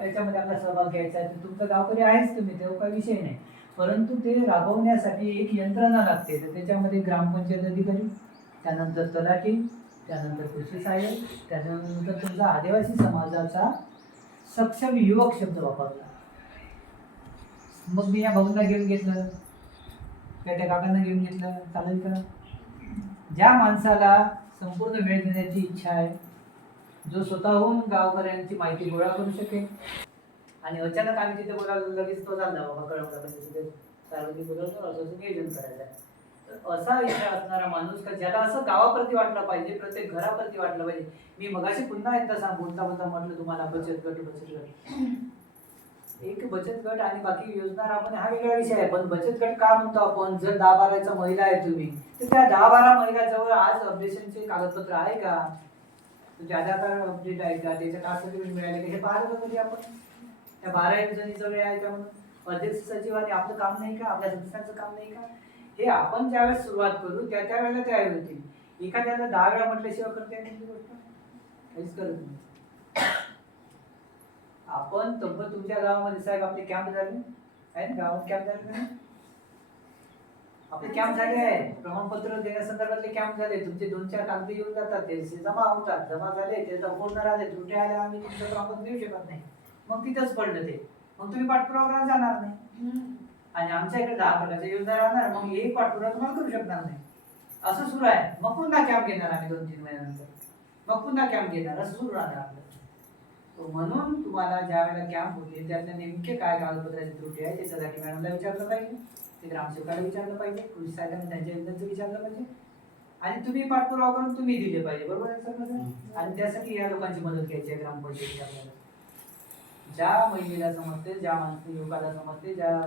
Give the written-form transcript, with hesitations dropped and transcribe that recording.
याच्यामध्ये आपला सहभाग घ्यायचा आहे तर तुमचा गावकरी आहेच तुम्ही, तेव्हा काही विषय नाही. परंतु ते राबवण्यासाठी एक यंत्रणा लागते, तर त्याच्यामध्ये ग्रामपंचायत अधिकारी, त्यानंतर तलाठी, त्यानंतर कृषी सहाय्यक, त्याच्यानंतर तुमचा आदिवासी समाजाचा सक्षम युवक शब्द वापरला. मग मी या भाऊंना घेऊन घेतलं, त्या काकांना घेऊन घेतलं, चालेल का? ज्या माणसाला संपूर्ण वेळ देण्याची इच्छा आहे, जो स्वतःहून गावकऱ्यांची माहिती गोळा करू शकेल, आणि अचानक आम्ही तिथे बोलावलं लगेच तो चालला बाबा कळवला म्हणजे सार्वजनिक बोलावलं असं नियोजन करायचं आहे. तर असा इच्छा असणारा माणूस का ज्याला असं गावाप्रती वाटलं पाहिजे, प्रत्येक घराप्रती वाटलं पाहिजे. मी मगाशी पुन्हा एकदा बोलता बोलता म्हटलं तुम्हाला बचत गट, एक बचत गट आणि बाकी योजना राबवणे हा वेगळा विषय आहे. पण बचत गट का म्हणतो आपण? जर 10-12 महिला आहे तुम्ही, तर त्या 10-12 महिलाजवळ आज अपडेशनचे कागदपत्र आहे का? तुमचे आधार कार्ड अपडेट आहे का? त्याचं कास्ट सर्टिफिकेट मिळाले का? हे पाहतो कधी आपण? त्या 12 जणीजवळ आहे का म्हणून? अध्यक्ष सचिवाने आपलं काम नाही का? आपल्या सदस्यांचं काम नाही का? हे आपण ज्यावेळेस सुरुवात करू त्या वेळेला तयार होतील. एखाद्याला 10 वेळा म्हटल्याशिवाय करता येईल ती गोष्ट? काहीच करत नाही. आपण तब्बल तुमच्या गावामध्ये साहेब आपले कॅम्प झाले आहे ना, गावात कॅम्प झाले ना, आपले कॅम्प झाले आहे, प्रमाणपत्र देण्यासंदर्भातले कॅम्प झाले, तुमचे 2-4 कागद येऊन जातात, ते जमा होतात, जमा झाले त्याचा पूर्ण राहिले, त्रुटी आल्या आम्ही तुमचं प्रमाणपत्र देऊ शकत नाही, मग तिथंच पडलं ते, मग तुम्ही पाठपुरावा जाणार नाही. आणि आमच्या इकडे 10 प्रकारच्या योजना राहणार, मग एक पाठपुरावा तुम्हाला करू शकणार नाही. असं सुरू आहे. मग पुन्हा कॅम्प घेणार आम्ही 2-3 महिन्यानंतर, मग पुन्हा कॅम्प घेणार, असं सुरू राहणार आपलं. म्हणून तुम्हाला ज्या वेळेला कॅम्प होते त्यातल्या नेमके काय कागदपत्राची त्रुटी आहे ते तलाठी मॅडमला विचारलं पाहिजे, ते ग्रामसेवकाला विचारलं पाहिजे, कृषी साहेबांना त्यांच्या योजनेचं विचारलं पाहिजे, आणि तुम्ही पाठपुरावा करून तुम्ही दिले पाहिजे. बरोबर आहे सर? आणि त्यासाठी या लोकांची मदत घ्यायची आहे ग्रामपंचायतीच्या आपल्याला. ज्या महिलेला समजते, ज्या युवकाला समजते, ज्या